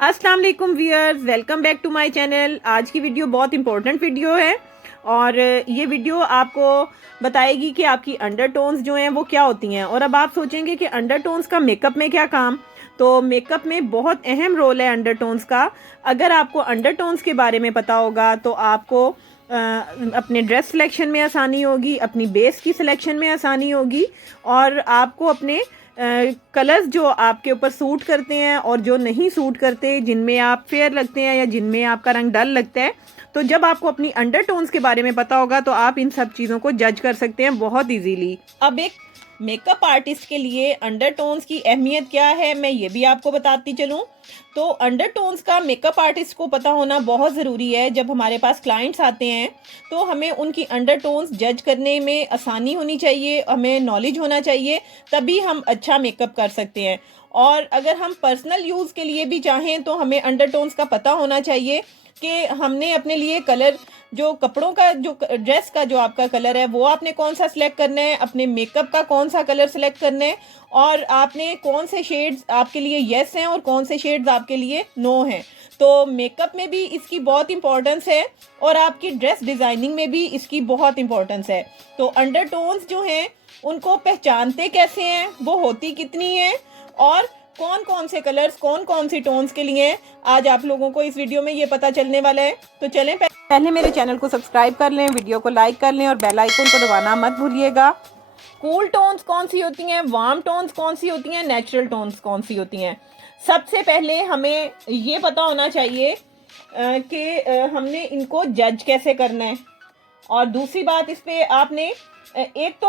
अस्सलाम वालेकुम viewers, welcome back to my channel. आज की वीडियो बहुत इंपॉर्टेंट वीडियो है और ये वीडियो आपको बताएगी कि आपकी अंडरटोन्स जो हैं वो क्या होती हैं। और अब आप सोचेंगे कि अंडरटोन्स का मेकअप में क्या काम, तो मेकअप में बहुत अहम रोल है अंडरटोन्स का। अगर आपको अंडरटोन्स के बारे में पता होगा तो आपको अपने ड्रेस सिलेक्शन में आसानी होगी, अपनी बेस की सिलेक्शन में आसानी होगी और आपको अपने कलर्स जो आपके ऊपर सूट करते हैं और जो नहीं सूट करते, जिनमें आप फेयर लगते हैं या जिनमें आपका रंग डल लगता है, तो जब आपको अपनी अंडरटोन्स के बारे में पता होगा तो आप इन सब चीज़ों को जज कर सकते हैं बहुत इजीली। अब एक मेकअप आर्टिस्ट के लिए अंडरटोन्स की अहमियत क्या है, मैं ये भी आपको बताती चलूँ। तो अंडरटोन्स का मेकअप आर्टिस्ट को पता होना बहुत ज़रूरी है। जब हमारे पास क्लाइंट्स आते हैं तो हमें उनकी अंडरटोन्स जज करने में आसानी होनी चाहिए, हमें नॉलेज होना चाहिए, तभी हम अच्छा मेकअप कर सकते हैं। और अगर हम पर्सनल यूज़ के लिए भी चाहें तो हमें अंडरटोन्स का पता होना चाहिए कि हमने अपने लिए कलर, जो कपड़ों का, जो ड्रेस का जो आपका कलर है वो आपने कौन सा सिलेक्ट करना है, अपने मेकअप का कौन सा कलर सिलेक्ट करना है और आपने कौन से शेड्स आपके लिए येस हैं और कौन से शेड्स आपके लिए नो हैं। तो मेकअप में भी इसकी बहुत इंपॉर्टेंस है और आपकी ड्रेस डिज़ाइनिंग में भी इसकी बहुत इंपॉर्टेंस है। तो अंडरटोन्स जो हैं उनको पहचानते कैसे हैं, वो होती कितनी हैं और कौन कौन से कलर्स कौन कौन सी टोन्स के लिए हैं, आज आप लोगों को इस वीडियो में ये पता चलने वाला है। तो चलें पहले मेरे चैनल को सब्सक्राइब कर लें, वीडियो को लाइक कर लें और बेल आइकन को दबाना मत भूलिएगा। कूल टोन्स कौन सी होती हैं, वार्म टोन्स कौन सी होती हैं, नेचुरल टोन्स कौन सी होती हैं। सबसे पहले हमें ये पता होना चाहिए कि हमने इनको जज कैसे करना है। और दूसरी बात इस पे आपने एक तो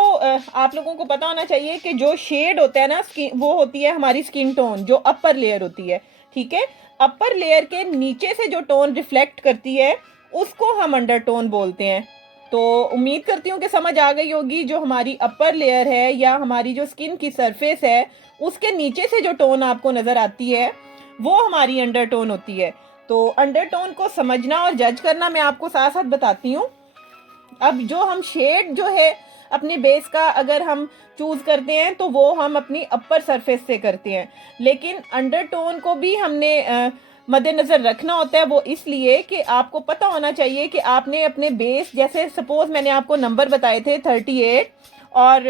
आप लोगों को पता होना चाहिए कि जो शेड होता है ना स्किन, वो होती है हमारी स्किन टोन, जो अपर लेयर होती है। ठीक है, अपर लेयर के नीचे से जो टोन रिफ्लेक्ट करती है उसको हम अंडरटोन बोलते हैं। तो उम्मीद करती हूँ कि समझ आ गई होगी। जो हमारी अपर लेयर है या हमारी जो स्किन की सरफेस है उसके नीचे से जो टोन आपको नज़र आती है वो हमारी अंडरटोन होती है। तो अंडरटोन को समझना और जज करना मैं आपको साथ साथ बताती हूँ। अब जो हम शेड जो है अपने बेस का अगर हम चूज़ करते हैं तो वो हम अपनी अपर सरफेस से करते हैं, लेकिन अंडरटोन को भी हमने मद्देनज़र रखना होता है। वो इसलिए कि आपको पता होना चाहिए कि आपने अपने बेस, जैसे सपोज़ मैंने आपको नंबर बताए थे 38 और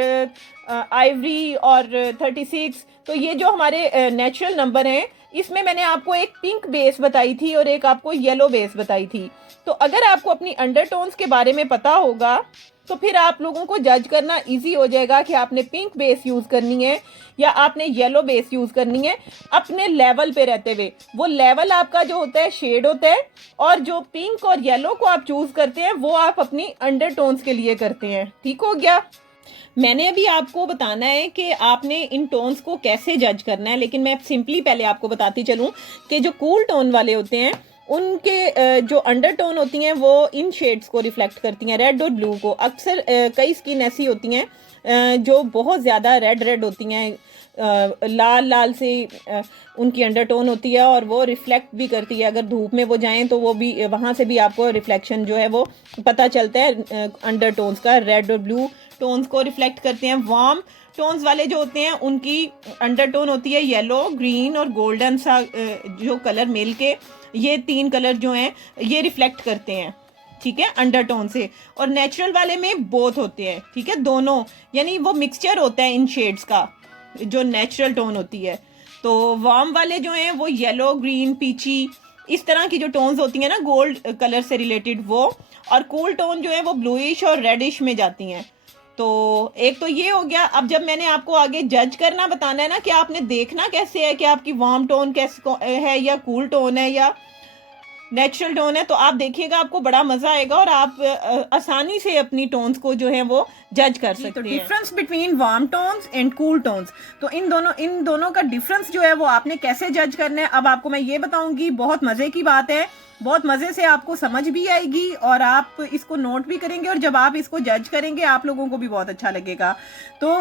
आइवरी और 36, तो ये जो हमारे नेचुरल नंबर हैं इसमें मैंने आपको एक पिंक बेस बताई थी और एक आपको येलो बेस बताई थी। तो अगर आपको अपनी अंडरटोन्स के बारे में पता होगा तो फिर आप लोगों को जज करना इजी हो जाएगा कि आपने पिंक बेस यूज़ करनी है या आपने येलो बेस यूज़ करनी है, अपने लेवल पे रहते हुए। वो लेवल आपका जो होता है शेड होता है, और जो पिंक और येलो को आप चूज़ करते हैं वो आप अपनी अंडरटोन्स के लिए करते हैं। ठीक हो गया। मैंने अभी आपको बताना है कि आपने इन टोन्स को कैसे जज करना है, लेकिन मैं सिंपली पहले आपको बताती चलूँ कि जो कूल टोन वाले होते हैं उनके जो अंडरटोन होती हैं वो इन शेड्स को रिफ्लेक्ट करती हैं, रेड और ब्लू को। अक्सर कई स्किन ऐसी होती हैं जो बहुत ज़्यादा रेड रेड होती हैं, लाल लाल से उनकी अंडरटोन होती है और वो रिफ्लेक्ट भी करती है। अगर धूप में वो जाएं तो वो भी, वहाँ से भी आपको रिफ्लेक्शन जो है वो पता चलता है अंडरटोन्स का। रेड और ब्लू टोन्स को रिफ्लेक्ट करते हैं। वार्म टोन्स वाले जो होते हैं उनकी अंडरटोन होती है येलो, ग्रीन और गोल्डन सा, जो कलर मिल के ये 3 कलर जो हैं ये रिफ्लेक्ट करते हैं, ठीक है, अंडरटोन से। और नेचुरल वाले में बोथ होते हैं, ठीक है, दोनों, यानी वो मिक्सचर होता है इन शेड्स का जो नेचुरल टोन होती है। तो वार्म वाले जो हैं वो येलो, ग्रीन, पीची, इस तरह की जो टोन्स होती हैं ना गोल्ड कलर से रिलेटेड वो, और कूल टोन जो है वो ब्लूइश और रेडिश में जाती हैं। तो एक तो ये हो गया। अब जब मैंने आपको आगे जज करना बताना है ना कि आपने देखना कैसे है कि आपकी वार्म टोन कैसे है या कूल टोन है या नेचुरल टोन है, तो आप देखिएगा, आपको बड़ा मजा आएगा और आप आसानी से अपनी टोन्स को जो है वो जज कर सकते हैं। तो difference between warm tones and cool tones, तो इन दोनों का डिफरेंस जो है वो आपने कैसे जज करना है अब आपको मैं ये बताऊंगी। बहुत मजे की बात है, बहुत मजे से आपको समझ भी आएगी और आप इसको नोट भी करेंगे और जब आप इसको जज करेंगे आप लोगों को भी बहुत अच्छा लगेगा। तो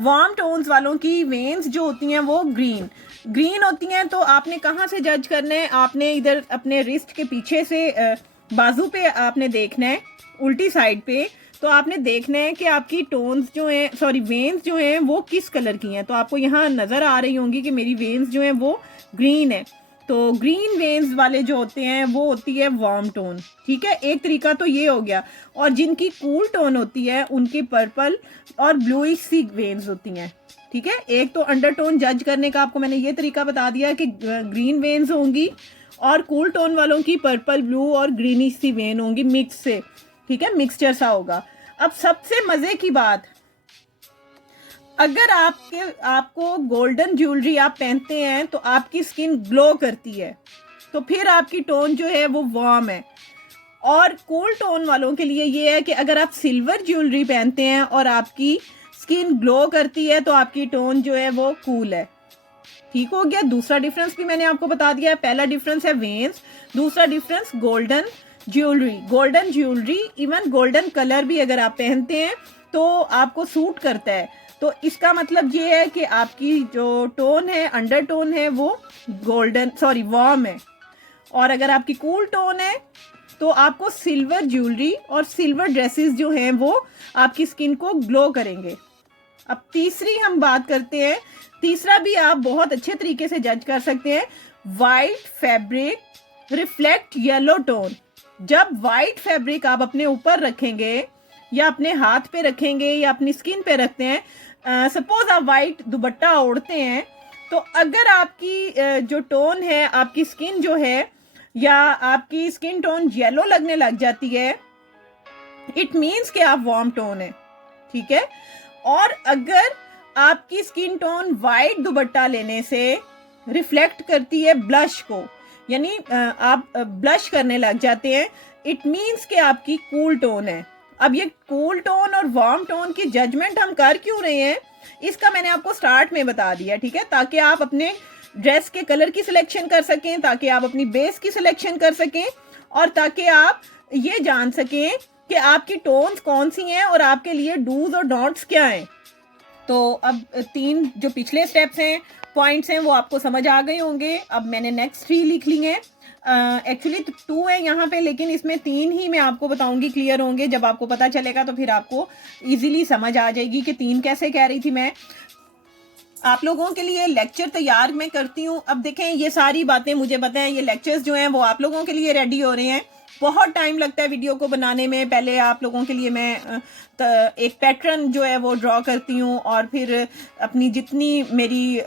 वार्म टोन्स वालों की वेन्स जो होती हैं वो ग्रीन होती हैं। तो आपने कहाँ से जज करना है, आपने इधर अपने रिस्ट के पीछे से बाजू पे आपने देखना है, उल्टी साइड पे। तो आपने देखना है कि आपकी टोन्स जो हैं, सॉरी वेन्स जो हैं वो किस कलर की हैं। तो आपको यहाँ नज़र आ रही होंगी कि मेरी वेन्स जो हैं वो ग्रीन है। तो ग्रीन वेन्स वाले जो होते हैं वो होती है वार्म टोन, ठीक है। एक तरीका तो ये हो गया। और जिनकी कूल टोन होती है उनकी पर्पल और ब्लूइश सी वेन्स होती हैं, ठीक है। एक तो अंडरटोन जज करने का आपको मैंने ये तरीका बता दिया कि ग्रीन वेन्स होंगी और कूल टोन वालों की पर्पल, ब्लू और ग्रीनिश सी वेन होंगी मिक्स से, ठीक है, मिक्सचर सा होगा। अब सबसे मजे की बात, अगर आपको गोल्डन ज्वेलरी आप पहनते हैं तो आपकी स्किन ग्लो करती है, तो फिर आपकी टोन जो है वो वार्म है। और कूल टोन वालों के लिए ये है कि अगर आप सिल्वर ज्वेलरी पहनते हैं और आपकी स्किन ग्लो करती है तो आपकी टोन जो है वो कूल है, ठीक हो गया। दूसरा डिफरेंस भी मैंने आपको बता दिया है। पहला डिफरेंस है वेन्स, दूसरा difference golden jewellery. Golden jewellery, even golden colour भी अगर आप पहनते हैं तो आपको सूट करता है। तो इसका मतलब ये है कि आपकी जो टोन है, अंडर टोन है, वो वार्म है। और अगर आपकी कूल टोन है तो आपको सिल्वर ज्वेलरी और सिल्वर ड्रेसेस जो हैं वो आपकी स्किन को ग्लो करेंगे। अब तीसरी हम बात करते हैं, तीसरा भी आप बहुत अच्छे तरीके से जज कर सकते हैं। White fabric reflect yellow tone. जब वाइट फैब्रिक आप अपने ऊपर रखेंगे या अपने हाथ पे रखेंगे या अपनी स्किन पे रखते हैं, सपोज आप वाइट दुपट्टा ओढ़ते हैं, तो अगर आपकी जो टोन है, आपकी स्किन जो है या आपकी स्किन टोन येलो लगने लग जाती है, इट मीन्स कि आप वार्म टोन है, ठीक है। और अगर आपकी स्किन टोन वाइट दुपट्टा लेने से रिफ्लेक्ट करती है ब्लश को, यानी आप ब्लश करने लग जाते हैं, इट मीन्स कि आपकी कूल टोन है। अब ये कूल टोन और वार्म टोन की जजमेंट हम कर क्यों रहे हैं, इसका मैंने आपको स्टार्ट में बता दिया, ठीक है, ताकि आप अपने ड्रेस के कलर की सिलेक्शन कर सकें, ताकि आप अपनी बेस की सिलेक्शन कर सकें और ताकि आप ये जान सकें कि आपकी टोन्स कौन सी हैं और आपके लिए डूज और डोंट्स क्या हैं। तो अब 3 जो पिछले स्टेप्स हैं, पॉइंट्स हैं, वो आपको समझ आ गए होंगे। अब मैंने नेक्स्ट 3 लिख ली हैं। एक्चुअली 2 है यहाँ पे, लेकिन इसमें 3 ही मैं आपको बताऊंगी, क्लियर होंगे। जब आपको पता चलेगा तो फिर आपको इजीली समझ आ जाएगी कि 3 कैसे कह रही थी मैं। आप लोगों के लिए लेक्चर तैयार मैं करती हूँ। अब देखें, ये सारी बातें मुझे पता है, ये लेक्चर्स जो हैं वो आप लोगों के लिए रेडी हो रहे हैं। बहुत टाइम लगता है वीडियो को बनाने में। पहले आप लोगों के लिए मैं एक पैटर्न जो है वो ड्रॉ करती हूँ और फिर अपनी जितनी मेरी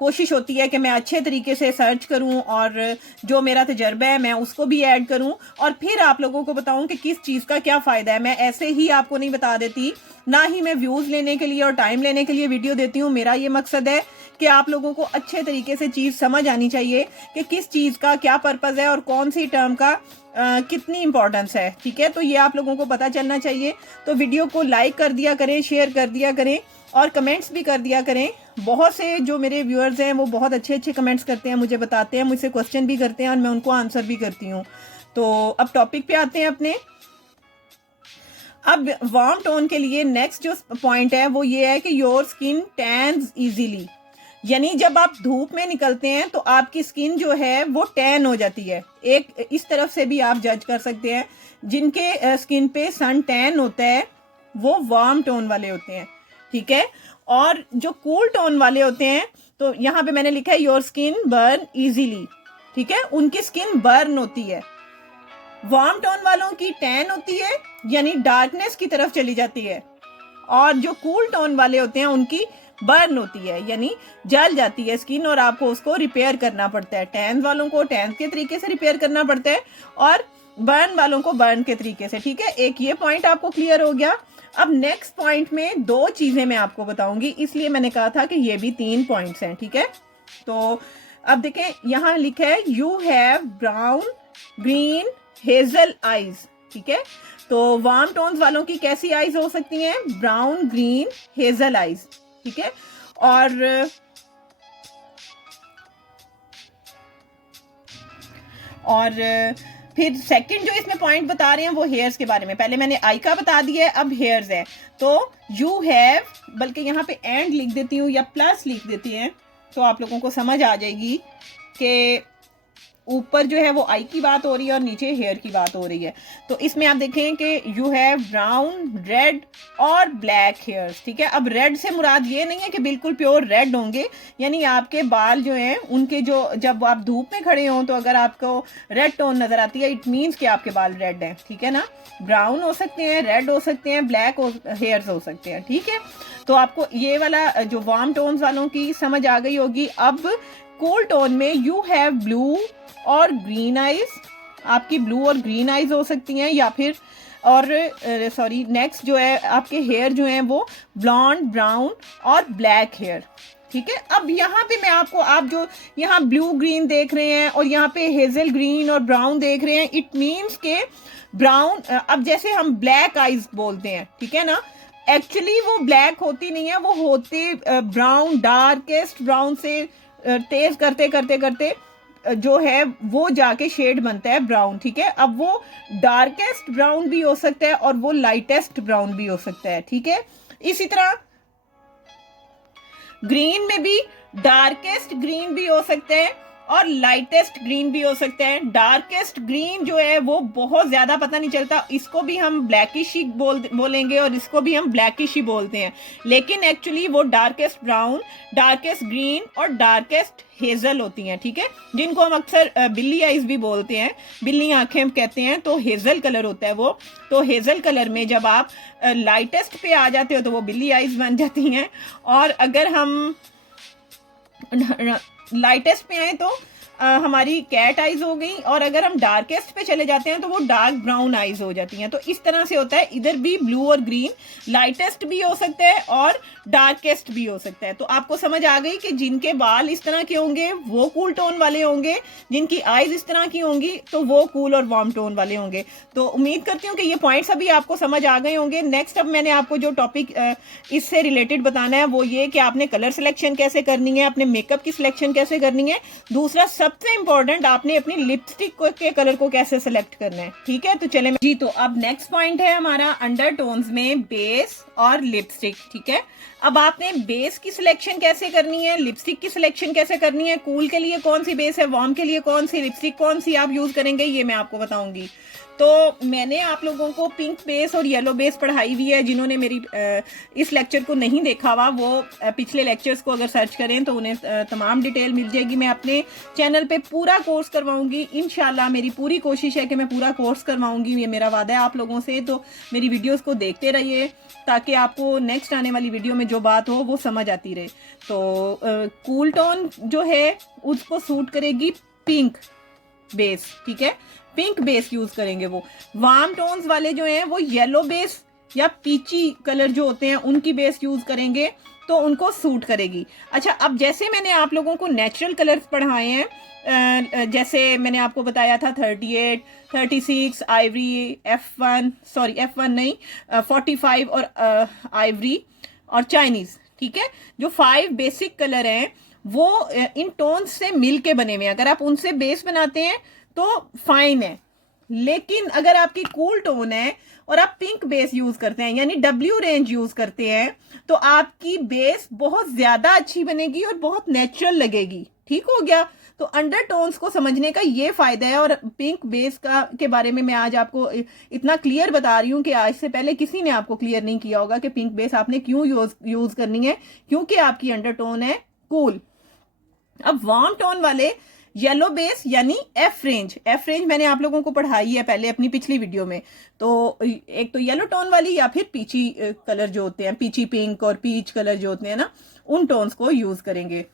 कोशिश होती है कि मैं अच्छे तरीके से सर्च करूँ और जो मेरा तजर्बा है मैं उसको भी ऐड करूँ और फिर आप लोगों को बताऊँ कि किस चीज़ का क्या फ़ायदा है। मैं ऐसे ही आपको नहीं बता देती, ना ही मैं व्यूज़ लेने के लिए और टाइम लेने के लिए वीडियो देती हूँ। मेरा ये मकसद है कि आप लोगों को अच्छे तरीके से चीज़ समझ आनी चाहिए कि किस चीज़ का क्या पर्पज़ है और कौन सी टर्म का कितनी इंपॉर्टेंस है, ठीक है। तो ये आप लोगों को पता चलना चाहिए। तो वीडियो को लाइक कर दिया करें, शेयर कर दिया करें और कमेंट्स भी कर दिया करें। बहुत से जो मेरे व्यूअर्स हैं वो बहुत अच्छे अच्छे कमेंट्स करते हैं, मुझे बताते हैं, मुझसे क्वेश्चन भी करते हैं और मैं उनको आंसर भी करती हूँ। तो अब टॉपिक पे आते हैं अपने। अब वार्म टोन के लिए नेक्स्ट जो पॉइंट है वो ये है कि योर स्किन टैन्स इजीली, यानी जब आप धूप में निकलते हैं तो आपकी स्किन जो है वो टैन हो जाती है। एक इस तरफ से भी आप जज कर सकते हैं, जिनके स्किन पे सन टैन होता है वो वार्म टोन वाले होते हैं, ठीक है। और जो कूल टोन वाले होते हैं, तो यहाँ पे मैंने लिखा है योर स्किन बर्न इजीली, ठीक है, उनकी स्किन बर्न होती है। वार्म टोन वालों की टैन होती है, यानी डार्कनेस की तरफ चली जाती है। और जो कूल टोन वाले होते हैं उनकी बर्न होती है, यानी जल जाती है स्किन और आपको उसको रिपेयर करना पड़ता है। टैन वालों को टैन के तरीके से रिपेयर करना पड़ता है और बर्न वालों को बर्न के तरीके से, ठीक है। एक ये पॉइंट आपको क्लियर हो गया। अब नेक्स्ट पॉइंट में 2 चीजें मैं आपको बताऊंगी, इसलिए मैंने कहा था कि ये भी 3 पॉइंट्स हैं, ठीक है। तो अब देखें, यहाँ लिखा है you have brown green hazel eyes, ठीक है। तो वार्म टोन्स वालों की कैसी आईज हो सकती हैं? ब्राउन ग्रीन हेजल आईज, ठीक है। और फिर सेकंड जो इसमें पॉइंट बता रहे हैं वो हेयर्स के बारे में। पहले मैंने आई का बता दिया है, अब हेयर्स है। तो यू हैव, बल्कि यहाँ पे एंड लिख देती हूँ या प्लस लिख देती हैं तो आप लोगों को समझ आ जाएगी कि ऊपर जो है वो आई की बात हो रही है और नीचे हेयर की बात हो रही है। तो इसमें आप देखें कि यू हैव ब्राउन, रेड और ब्लैक हेयर्स, ठीक है। अब रेड से मुराद ये नहीं है कि बिल्कुल प्योर रेड होंगे, यानी आपके बाल जो हैं उनके जो, जब आप धूप में खड़े हों तो अगर आपको रेड टोन नजर आती है, इट मीन्स कि आपके बाल रेड हैं, ठीक है ना। ब्राउन हो सकते हैं, रेड हो सकते हैं, ब्लैक हेयर्स हो सकते हैं, ठीक है। तो आपको ये वाला जो वार्म टोन्स वालों की समझ आ गई होगी। अब कूल टोन में यू हैव ब्लू और ग्रीन आइज, आपकी ब्लू और ग्रीन आइज हो सकती हैं, या फिर और सॉरी नेक्स्ट जो है आपके हेयर जो हैं वो ब्लॉन्ड, ब्राउन और ब्लैक हेयर, ठीक है। अब यहाँ पे मैं आपको, आप जो यहाँ ब्लू ग्रीन देख रहे हैं और यहाँ पे हेजल ग्रीन और ब्राउन देख रहे हैं, इट मीन्स के ब्राउन, अब जैसे हम ब्लैक आइज बोलते हैं, ठीक है ना, एक्चुअली वो ब्लैक होती नहीं है, वो होते ब्राउन, डार्केस्ट ब्राउन से तेज करते करते करते जो है वो जाके शेड बनता है ब्राउन, ठीक है। अब वो डार्केस्ट ब्राउन भी हो सकता है और वो लाइटेस्ट ब्राउन भी हो सकता है, ठीक है। इसी तरह ग्रीन में भी डार्केस्ट ग्रीन भी हो सकता है और लाइटेस्ट ग्रीन भी हो सकता है। डार्केस्ट ग्रीन जो है वो बहुत ज्यादा पता नहीं चलता, इसको भी हम ब्लैकिश ही बोलेंगे और इसको भी हम ब्लैकिश ही बोलते हैं, लेकिन एक्चुअली वो डार्केस्ट ब्राउन, डार्केस्ट ग्रीन और डार्केस्ट हेजल होती हैं, ठीक है, जिनको हम अक्सर बिल्ली आइज भी बोलते हैं, बिल्ली आंखें कहते हैं। तो हेजल कलर होता है वो। तो हेजल कलर में जब आप लाइटेस्ट पे आ जाते हो तो वो बिल्ली आइज बन जाती हैं, और अगर हम लाइटेस्ट पे आए तो हमारी कैट आइज हो गई, और अगर हम डार्केस्ट पे चले जाते हैं तो वो डार्क ब्राउन आइज हो जाती हैं। तो इस तरह से होता है, इधर भी ब्लू और ग्रीन लाइटेस्ट भी हो सकता है और डार्केस्ट भी हो सकता है। तो आपको समझ आ गई कि जिनके बाल इस तरह के होंगे वो कूल टोन वाले होंगे, जिनकी आइज इस तरह की होंगी तो वो कूल और वार्म टोन वाले होंगे। तो उम्मीद करती हूँ कि ये पॉइंट्स अभी आपको समझ आ गए होंगे। नेक्स्ट अब मैंने आपको जो टॉपिक इससे रिलेटेड बताना है वो ये कि आपने कलर सिलेक्शन कैसे करनी है, अपने मेकअप की सिलेक्शन कैसे करनी है, दूसरा सबसे इंपॉर्टेंट आपने अपनी लिपस्टिक के कलर को कैसे सिलेक्ट करना है, ठीक है। तो चले जी, तो अब नेक्स्ट पॉइंट है हमारा अंडरटोन्स में बेस और लिपस्टिक, ठीक है। अब आपने बेस की सिलेक्शन कैसे करनी है, लिपस्टिक की सिलेक्शन कैसे करनी है, कूल के लिए कौन सी बेस है, वार्म के लिए कौन सी, लिपस्टिक कौन सी आप यूज करेंगे, ये मैं आपको बताऊंगी। तो मैंने आप लोगों को पिंक बेस और येलो बेस पढ़ाई हुई है। जिन्होंने मेरी इस लेक्चर को नहीं देखा हुआ वो पिछले लेक्चर्स को अगर सर्च करें तो उन्हें तमाम डिटेल मिल जाएगी। मैं अपने चैनल पे पूरा कोर्स करवाऊंगी इंशाल्लाह। मेरी पूरी कोशिश है कि मैं पूरा कोर्स करवाऊंगी, ये मेरा वादा है आप लोगों से। तो मेरी वीडियोस को देखते रहिए ताकि आपको नेक्स्ट आने वाली वीडियो में जो बात हो वो समझ आती रहे। तो कूल टोन जो है उसको सूट करेगी पिंक बेस, ठीक है, पिंक बेस यूज करेंगे। वो वार्म टोन्स वाले जो हैं वो येलो बेस या पीची कलर जो होते हैं उनकी बेस यूज करेंगे तो उनको सूट करेगी। अच्छा, अब जैसे मैंने आप लोगों को नेचुरल कलर्स पढ़ाए हैं, जैसे मैंने आपको बताया था 38, 36 आइवरी, F1 नहीं 45 और आइवरी और चाइनीज, ठीक है। जो 5 बेसिक कलर हैं वो इन टोन्स से मिल के बने हुए हैं। अगर आप उनसे बेस बनाते हैं तो फाइन है, लेकिन अगर आपकी कूल टोन है और आप पिंक बेस यूज करते हैं यानी W रेंज यूज करते हैं तो आपकी बेस बहुत ज्यादा अच्छी बनेगी और बहुत नेचुरल लगेगी, ठीक हो गया। तो अंडरटोन्स को समझने का ये फायदा है, और पिंक बेस के बारे में मैं आज आपको इतना क्लियर बता रही हूँ कि आज से पहले किसी ने आपको क्लियर नहीं किया होगा कि पिंक बेस आपने क्यों यूज करनी है, क्योंकि आपकी अंडरटोन है कूल। अब वार्म टोन वाले येलो बेस यानी F रेंज मैंने आप लोगों को पढ़ाई है पहले अपनी पिछली वीडियो में। तो एक तो येलो टोन वाली या फिर पीची कलर जो होते हैं, पीची पिंक और पीच कलर जो होते हैं ना, उन टोन्स को यूज करेंगे।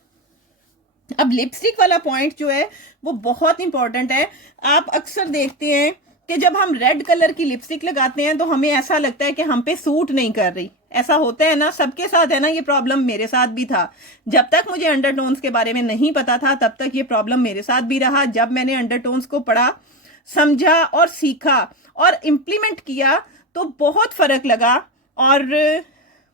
अब लिपस्टिक वाला पॉइंट जो है वो बहुत इंपॉर्टेंट है। आप अक्सर देखते हैं कि जब हम रेड कलर की लिपस्टिक लगाते हैं तो हमें ऐसा लगता है कि हम पे सूट नहीं कर रही। ऐसा होता है ना, सबके साथ है ना, ये प्रॉब्लम मेरे साथ भी था। जब तक मुझे अंडरटोन्स के बारे में नहीं पता था तब तक ये प्रॉब्लम मेरे साथ भी रहा। जब मैंने अंडरटोन्स को पढ़ा, समझा और सीखा और इम्प्लीमेंट किया तो बहुत फर्क लगा, और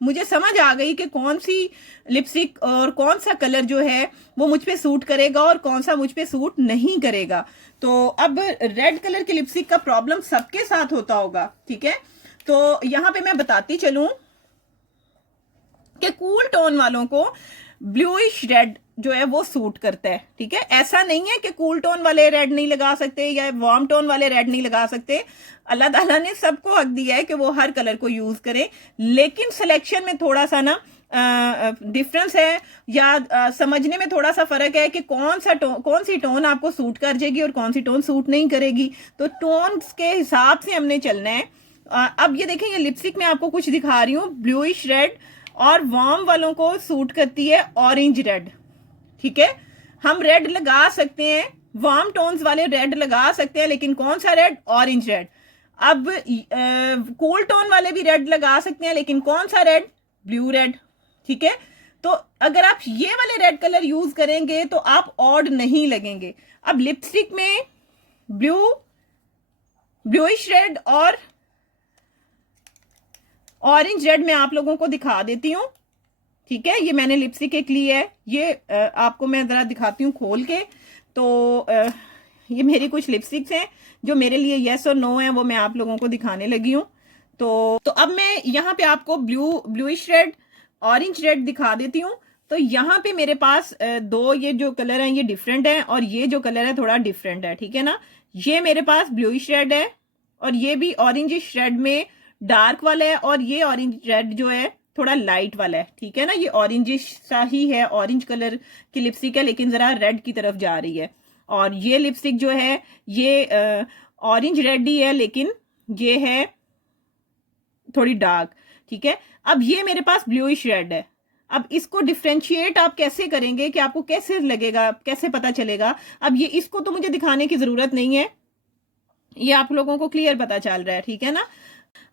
मुझे समझ आ गई कि कौन सी लिपस्टिक और कौन सा कलर जो है वो मुझ पे सूट करेगा और कौन सा मुझ पे सूट नहीं करेगा। तो अब रेड कलर की लिपस्टिक का प्रॉब्लम सबके साथ होता होगा, ठीक है। तो यहाँ पे मैं बताती चलूं कि कूल टोन वालों को ब्लूइश रेड जो है वो सूट करता है, ठीक है। ऐसा नहीं है कि कूल टोन वाले रेड नहीं लगा सकते या वार्म टोन वाले रेड नहीं लगा सकते। अल्लाह ताला ने सबको हक दिया है कि वो हर कलर को यूज करें, लेकिन सिलेक्शन में थोड़ा सा ना डिफरेंस है या समझने में थोड़ा सा फर्क है कि कौन सी टोन आपको सूट कर जाएगी और कौन सी टोन सूट नहीं करेगी। तो टोन के हिसाब से हमने चलना है। अब ये देखें, ये लिपस्टिक में आपको कुछ दिखा रही हूँ, ब्लूइश रेड और वार्म वालों को सूट करती है ऑरेंज रेड, ठीक है। हम रेड लगा सकते हैं, वार्म टोन्स वाले रेड लगा सकते हैं, लेकिन कौन सा रेड? Orange red. अब कूल टोन वाले भी रेड लगा सकते हैं, लेकिन कौन सा रेड? ब्लू रेड, ठीक है। तो अगर आप ये वाले रेड कलर यूज करेंगे तो आप ऑड नहीं लगेंगे। अब लिपस्टिक में ब्लूइश रेड और ऑरेंज रेड मैं आप लोगों को दिखा देती हूँ, ठीक है। ये मैंने लिपस्टिक एक ली है, ये आपको मैं जरा दिखाती हूँ खोल के। तो ये मेरी कुछ लिपस्टिक्स हैं जो मेरे लिए येस और नो है, वो मैं आप लोगों को दिखाने लगी हूँ। तो अब मैं यहाँ पे आपको ब्लूइश रेड, ऑरेंज रेड दिखा देती हूँ। तो यहाँ पे मेरे पास दो ये जो कलर हैं ये डिफरेंट है, और ये जो कलर है थोड़ा डिफरेंट है, ठीक है ना। ये मेरे पास ब्लूइश रेड है और ये भी ऑरेंजिश रेड में डार्क वाला है, और ये ऑरेंज रेड जो है थोड़ा लाइट वाला है, ठीक है ना। ये ऑरेंजिश सा ही है, ऑरेंज कलर की लिपस्टिक है, लेकिन जरा रेड की तरफ जा रही है। और ये लिपस्टिक जो है ये ऑरेंज रेड ही है, लेकिन ये है थोड़ी डार्क, ठीक है। अब ये मेरे पास ब्लूइश रेड है। अब इसको डिफ्रेंशिएट आप कैसे करेंगे कि आपको कैसे लगेगा, कैसे पता चलेगा? अब ये इसको तो मुझे दिखाने की जरूरत नहीं है, ये आप लोगों को क्लियर पता चल रहा है, ठीक है ना।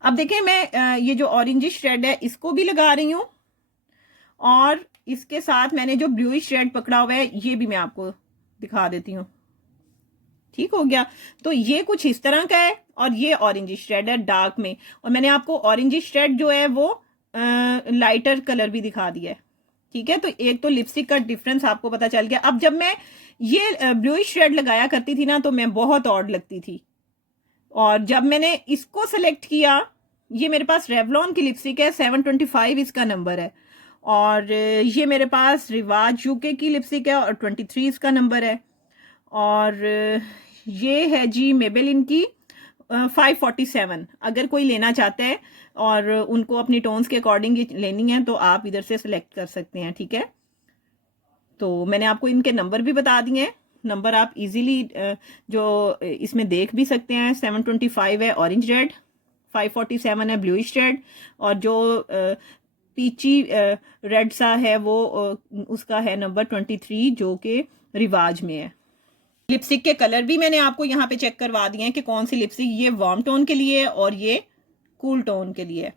अब देखें, मैं ये जो ऑरेंजिश रेड है इसको भी लगा रही हूं, और इसके साथ मैंने जो ब्लूइश रेड पकड़ा हुआ है ये भी मैं आपको दिखा देती हूँ, ठीक हो गया। तो ये कुछ इस तरह का है, और ये ऑरेंजिश रेड है डार्क में, और मैंने आपको ऑरेंजिश रेड जो है वो लाइटर कलर भी दिखा दिया है, ठीक है। तो एक तो लिपस्टिक का डिफरेंस आपको पता चल गया। अब जब मैं ये ब्लूइश रेड लगाया करती थी ना तो मैं बहुत ऑड लगती थी, और जब मैंने इसको सेलेक्ट किया, ये मेरे पास रेवलॉन की लिपस्टिक है, 725 इसका नंबर है, और ये मेरे पास रिवाज यूके की लिपस्टिक है और 23 इसका नंबर है, और ये है जी मेबेलिन की 547। अगर कोई लेना चाहता है और उनको अपनी टोन्स के अकॉर्डिंग लेनी है तो आप इधर से सिलेक्ट कर सकते हैं, ठीक है। तो मैंने आपको इनके नंबर भी बता दिए हैं, नंबर आप इजीली जो इसमें देख भी सकते हैं। 725 है ऑरेंज रेड, 547 है ब्लूइश रेड, और जो पीची रेड सा है वो उसका है नंबर 23 जो कि रिवाज में है। लिपस्टिक के कलर भी मैंने आपको यहाँ पे चेक करवा दिए हैं कि कौन सी लिपस्टिक ये वार्म टोन के लिए है और ये कूल टोन के लिए है।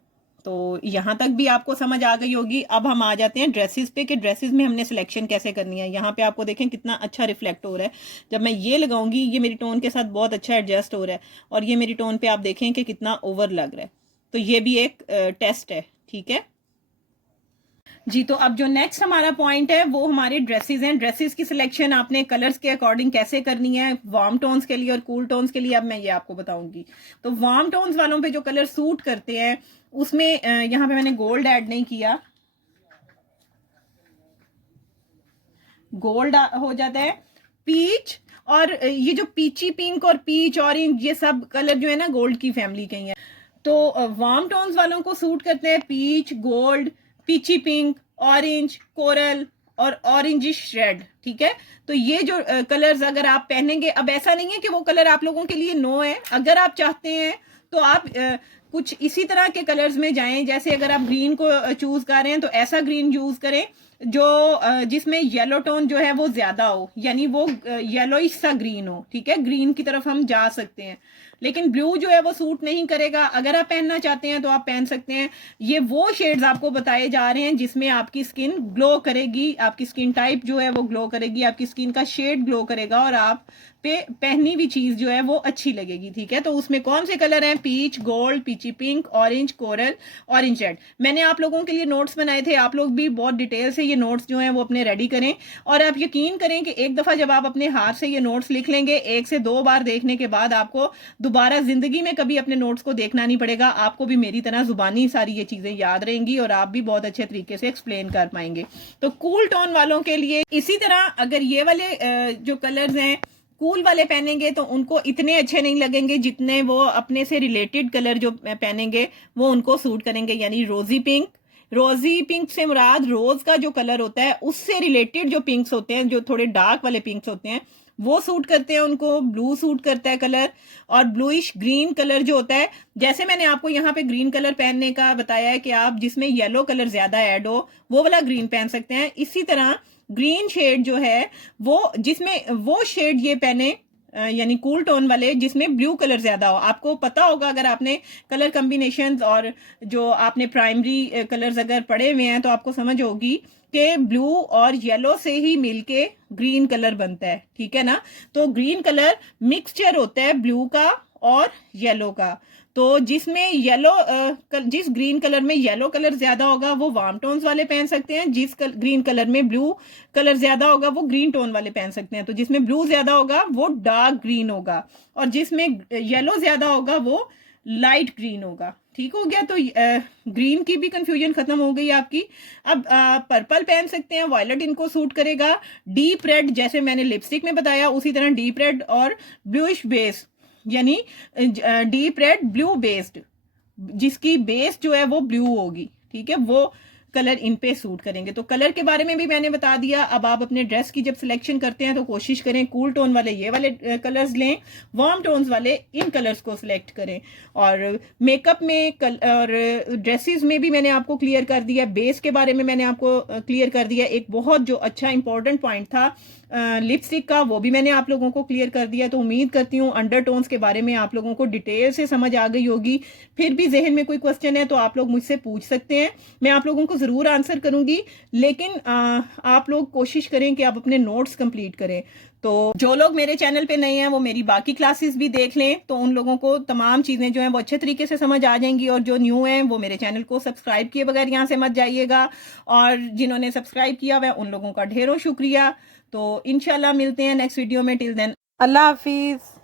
तो यहाँ तक भी आपको समझ आ गई होगी। अब हम आ जाते हैं ड्रेसेस पे कि ड्रेसेस में हमने सिलेक्शन कैसे करनी है। यहाँ पे आपको देखें कितना अच्छा रिफ्लेक्ट हो रहा है। जब मैं ये लगाऊंगी ये मेरी टोन के साथ बहुत अच्छा एडजस्ट हो रहा है, और ये मेरी टोन पे आप देखें कि कितना ओवर लग रहा है। तो ये भी एक टेस्ट है, ठीक है जी। तो अब जो नेक्स्ट हमारा पॉइंट है वो हमारे ड्रेसेस हैं। ड्रेसेस की सिलेक्शन आपने कलर्स के अकॉर्डिंग कैसे करनी है, वार्म टोन्स के लिए और कूल टोन्स के लिए, अब मैं ये आपको बताऊंगी। तो वार्म टोन्स वालों पे जो कलर सूट करते हैं उसमें यहाँ पे मैंने गोल्ड ऐड नहीं किया, गोल्ड हो जाता है पीच, और ये जो पीची पिंक और पीच ऑरेंज ये सब कलर जो है ना गोल्ड की फैमिली के ही है। तो वार्म टोन्स वालों को सूट करते हैं peach, gold, peachy pink, orange, coral और ऑरेंजिश रेड, ठीक है। तो ये जो कलर्स अगर आप पहनेंगे, अब ऐसा नहीं है कि वो कलर आप लोगों के लिए नो है। अगर आप चाहते हैं तो आप कुछ इसी तरह के कलर्स में जाएं। जैसे अगर आप ग्रीन को चूज कर रहे हैं तो ऐसा ग्रीन यूज करें जो जिसमें येलो टोन जो है वो ज्यादा हो, यानी वो येलोइश सा ग्रीन हो, ठीक है। ग्रीन की तरफ हम जा सकते हैं, लेकिन ब्लू जो है वो सूट नहीं करेगा। अगर आप पहनना चाहते हैं तो आप पहन सकते हैं। ये वो शेड्स आपको बताए जा रहे हैं जिसमें आपकी स्किन ग्लो करेगी, आपकी स्किन टाइप जो है वो ग्लो करेगी, आपकी स्किन का शेड ग्लो करेगा, और आप पे पहनी हुई चीज जो है वो अच्छी लगेगी, ठीक है। तो उसमें कौन से कलर हैं? Peach, gold, peachy pink, orange coral, orange red. मैंने आप लोगों के लिए नोट्स बनाए थे, आप लोग भी बहुत डिटेल से ये नोट्स जो हैं वो अपने रेडी करें। और आप यकीन करें कि एक दफ़ा जब आप अपने हाथ से ये नोट्स लिख लेंगे, 1 से 2 बार देखने के बाद आपको दोबारा ज़िंदगी में कभी अपने नोट्स को देखना नहीं पड़ेगा। आपको भी मेरी तरह ज़ुबानी सारी ये चीज़ें याद रहेंगी और आप भी बहुत अच्छे तरीके से एक्सप्लेन कर पाएंगे। तो कूल टोन वालों के लिए इसी तरह अगर ये वाले जो कलर्स हैं कूल वाले पहनेंगे तो उनको इतने अच्छे नहीं लगेंगे जितने वो अपने से रिलेटेड कलर जो पहनेंगे वो उनको सूट करेंगे। यानी रोजी पिंक से मुराद रोज का जो कलर होता है उससे रिलेटेड जो पिंक्स होते हैं, जो थोड़े डार्क वाले पिंक्स होते हैं वो सूट करते हैं उनको। ब्लू सूट करता है कलर, और ब्लूइश ग्रीन कलर जो होता है, जैसे मैंने आपको यहाँ पे ग्रीन कलर पहनने का बताया है कि आप जिसमें येलो कलर ज्यादा ऐड हो वो वाला ग्रीन पहन सकते हैं। इसी तरह ग्रीन शेड जो है वो जिसमें वो शेड ये पहने यानी कूल टोन वाले जिसमें ब्लू कलर ज्यादा हो। आपको पता होगा अगर आपने कलर कॉम्बिनेशंस और जो आपने प्राइमरी कलर्स अगर पढ़े हुए हैं तो आपको समझ होगी कि ब्लू और येलो से ही मिलके ग्रीन कलर बनता है, ठीक है ना। तो ग्रीन कलर मिक्सचर होता है ब्लू का और येलो का। तो जिसमें जिस ग्रीन कलर में येलो कलर ज्यादा होगा वो वार्म टोन्स वाले पहन सकते हैं, जिस ग्रीन कलर में ब्लू कलर ज्यादा होगा वो ग्रीन टोन वाले पहन सकते हैं। तो जिसमें ब्लू ज्यादा होगा वो डार्क ग्रीन होगा, और जिसमें येलो ज्यादा होगा वो लाइट ग्रीन होगा। ठीक हो गया। तो ग्रीन की भी कंफ्यूजन खत्म हो गई आपकी। अब पर्पल पहन सकते हैं, वायलेट इनको सूट करेगा। डीप रेड जैसे मैंने लिपस्टिक में बताया उसी तरह डीप रेड और ब्लूइश बेस, यानी डीप रेड ब्लू बेस्ड, जिसकी बेस जो है वो ब्लू होगी, ठीक है, वो कलर इन पे सूट करेंगे। तो कलर के बारे में भी मैंने बता दिया। अब आप अपने ड्रेस की जब सिलेक्शन करते हैं तो कोशिश करें कूल टोन वाले ये वाले कलर्स लें, वार्म टोन्स वाले इन कलर्स को सिलेक्ट करें। और मेकअप में और ड्रेसेस में भी मैंने आपको क्लियर कर दिया, बेस के बारे में मैंने आपको क्लियर कर दिया। एक बहुत जो अच्छा इंपॉर्टेंट पॉइंट था लिपस्टिक का, वो भी मैंने आप लोगों को क्लियर कर दिया। तो उम्मीद करती हूँ अंडरटोन्स के बारे में आप लोगों को डिटेल से समझ आ गई होगी। फिर भी जहन में कोई क्वेश्चन है तो आप लोग मुझसे पूछ सकते हैं, मैं आप लोगों को ज़रूर आंसर करूंगी। लेकिन आप लोग कोशिश करें कि आप अपने नोट्स कंप्लीट करें। तो जो लोग मेरे चैनल पे नए हैं वो मेरी बाकी क्लासेस भी देख लें, तो उन लोगों को तमाम चीज़ें जो हैं वो अच्छे तरीके से समझ आ जाएंगी। और जो न्यू हैं वो मेरे चैनल को सब्सक्राइब किए बगैर यहाँ से मत जाइएगा, और जिन्होंने सब्सक्राइब किया हुआ है उन लोगों का ढेरों शुक्रिया। तो इंशाल्लाह मिलते हैं नेक्स्ट वीडियो में। टिल देन अल्लाह हाफिज़।